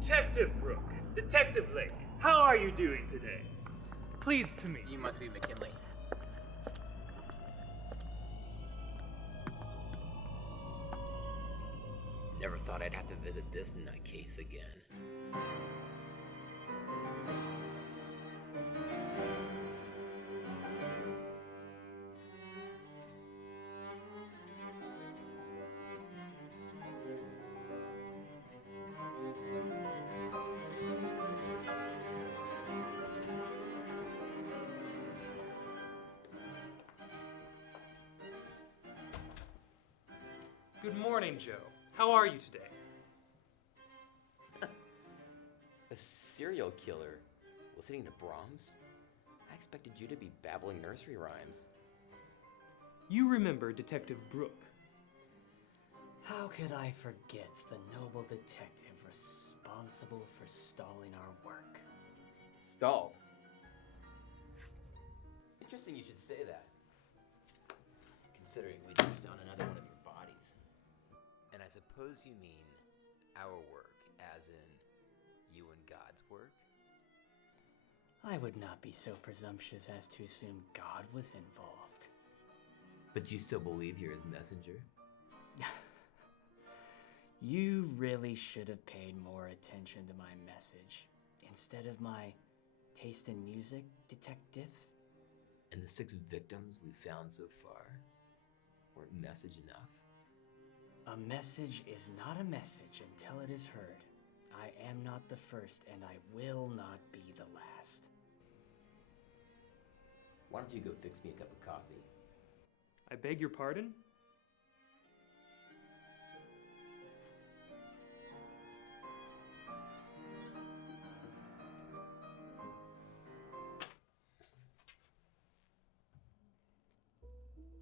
Detective Brook, Detective Lake, how are you doing today? Pleased to meet you. You must be McKinley. Never thought I'd have to visit this nutcase again. Good morning, Joe. How are you today? A serial killer listening to Brahms? I expected you to be babbling nursery rhymes. You remember Detective Brook. How could I forget the noble detective responsible for stalling our work? Stalled. Interesting you should say that. Considering we just found another one of your bodies. And I suppose you mean our work, as in you and God's work? I would not be so presumptuous as to assume God was involved. But you still believe you're his messenger? You really should have paid more attention to my message instead of my taste in music, detective. And the 6 victims we found so far weren't message enough? A message is not a message until it is heard. I am not the first, and I will not be the last. Why don't you go fix me a cup of coffee? I beg your pardon?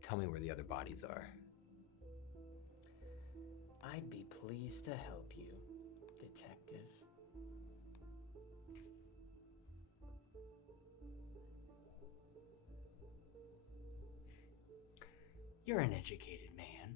Tell me where the other bodies are. I'd be pleased to help you, detective. You're an educated man.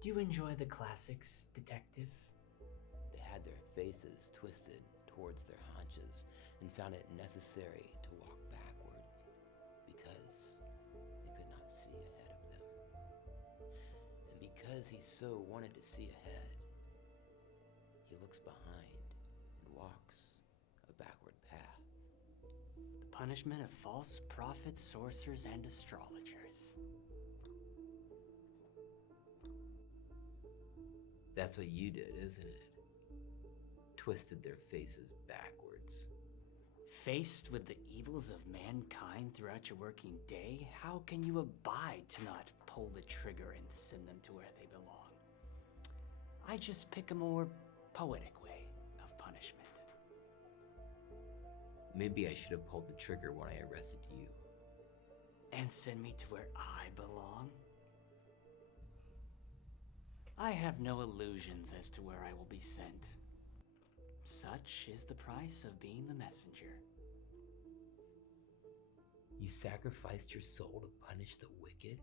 Do you enjoy the classics, detective? They had their faces twisted towards their haunches and found it necessary to walk backward because they could not see ahead of them. And because he so wanted to see ahead, he looks behind and walks a backward path. The punishment of false prophets, sorcerers, and astrologers. That's what you did, isn't it? Twisted their faces backwards. Faced with the evils of mankind throughout your working day, how can you abide to not pull the trigger and send them to where they belong? I just pick a more poetic way of punishment. Maybe I should have pulled the trigger when I arrested you. And send me to where I belong? I have no illusions as to where I will be sent. Such is the price of being the messenger. You sacrificed your soul to punish the wicked?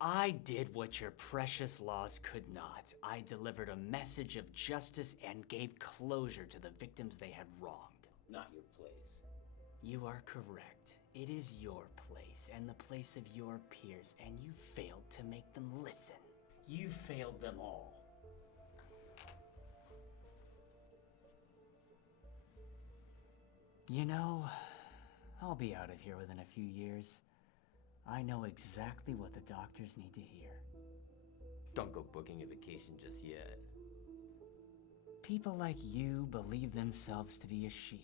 I did what your precious laws could not. I delivered a message of justice and gave closure to the victims they had wronged. Not your place. You are correct. It is your place and the place of your peers, and you failed to make them listen. You failed them all. You know, I'll be out of here within a few years. I know exactly what the doctors need to hear. Don't go booking a vacation just yet. People like you believe themselves to be a shield,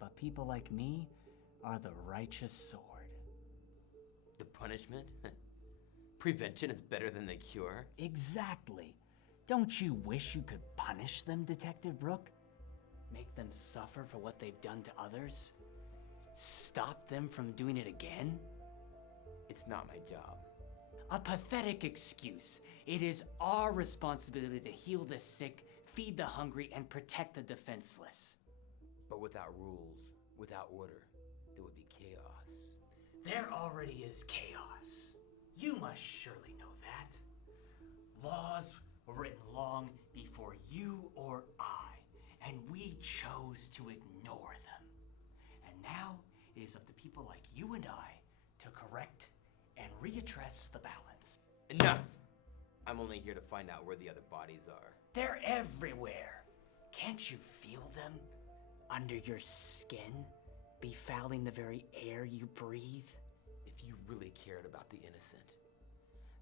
but people like me are the righteous sword. The punishment? Prevention is better than the cure? Exactly. Don't you wish you could punish them, Detective Brook? Make them suffer for what they've done to others? Stop them from doing it again? It's not my job. A pathetic excuse. It is our responsibility to heal the sick, feed the hungry, and protect the defenseless. But without rules, without order, there would be chaos. There already is chaos. You must surely know that. Laws, were written long before you or I, and we chose to ignore them. And now it is up to people like you and I to correct and readdress the balance. Enough! I'm only here to find out where the other bodies are. They're everywhere. Can't you feel them? Under your skin? Befouling the very air you breathe? If you really cared about the innocent,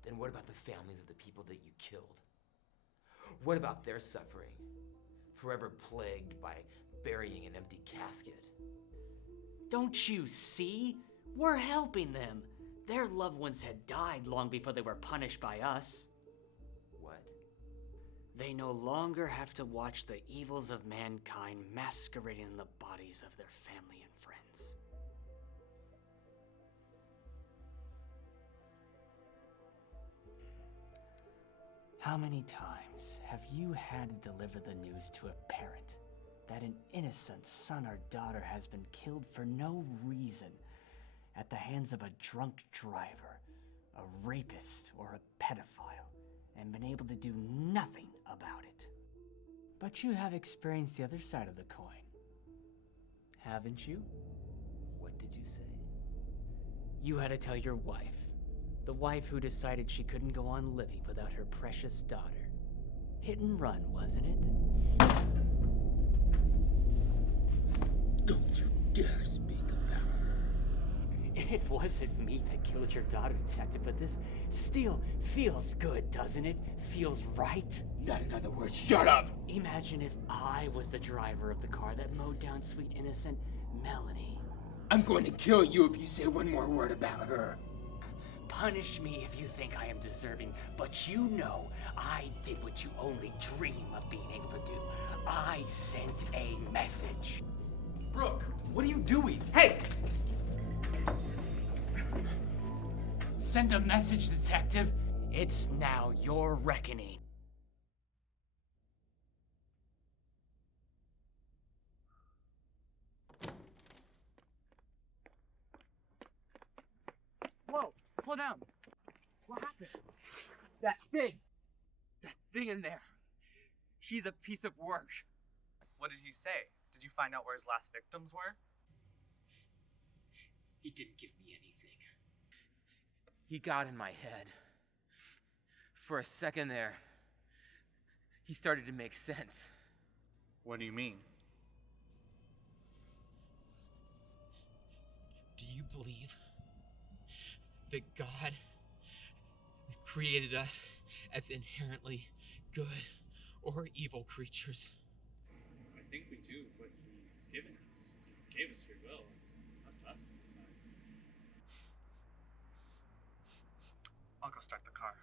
then what about the families of the people that you killed? What about their suffering? Forever plagued by burying an empty casket. Don't you see? We're helping them. Their loved ones had died long before they were punished by us. What? They no longer have to watch the evils of mankind masquerading in the bodies of their family and friends. How many times have you had to deliver the news to a parent that an innocent son or daughter has been killed for no reason at the hands of a drunk driver, a rapist, or a pedophile, and been able to do nothing about it? But you have experienced the other side of the coin, haven't you? What did you say? You had to tell your wife, the wife who decided she couldn't go on living without her precious daughter. Hit and run, wasn't it? Don't you dare speak about her. It wasn't me that killed your daughter, Detective, but this still feels good, doesn't it? Feels right? Not another word. Shut up! Imagine if I was the driver of the car that mowed down sweet innocent Melanie. I'm going to kill you if you say one more word about her. Punish me if you think I am deserving, but you know I did what you only dream of being able to do. I sent a message. Brook, what are you doing? Hey! Send a message, Detective. It's now your reckoning. Whoa, slow down. What happened? That thing. That thing in there. He's a piece of work. What did he say? Did you find out where his last victims were? He didn't give me anything. He got in my head. For a second there, he started to make sense. What do you mean? Do you believe that God has created us as inherently good or evil creatures? I think we do what he's given us. He gave us free will. It's up to us to decide. I'll go start the car.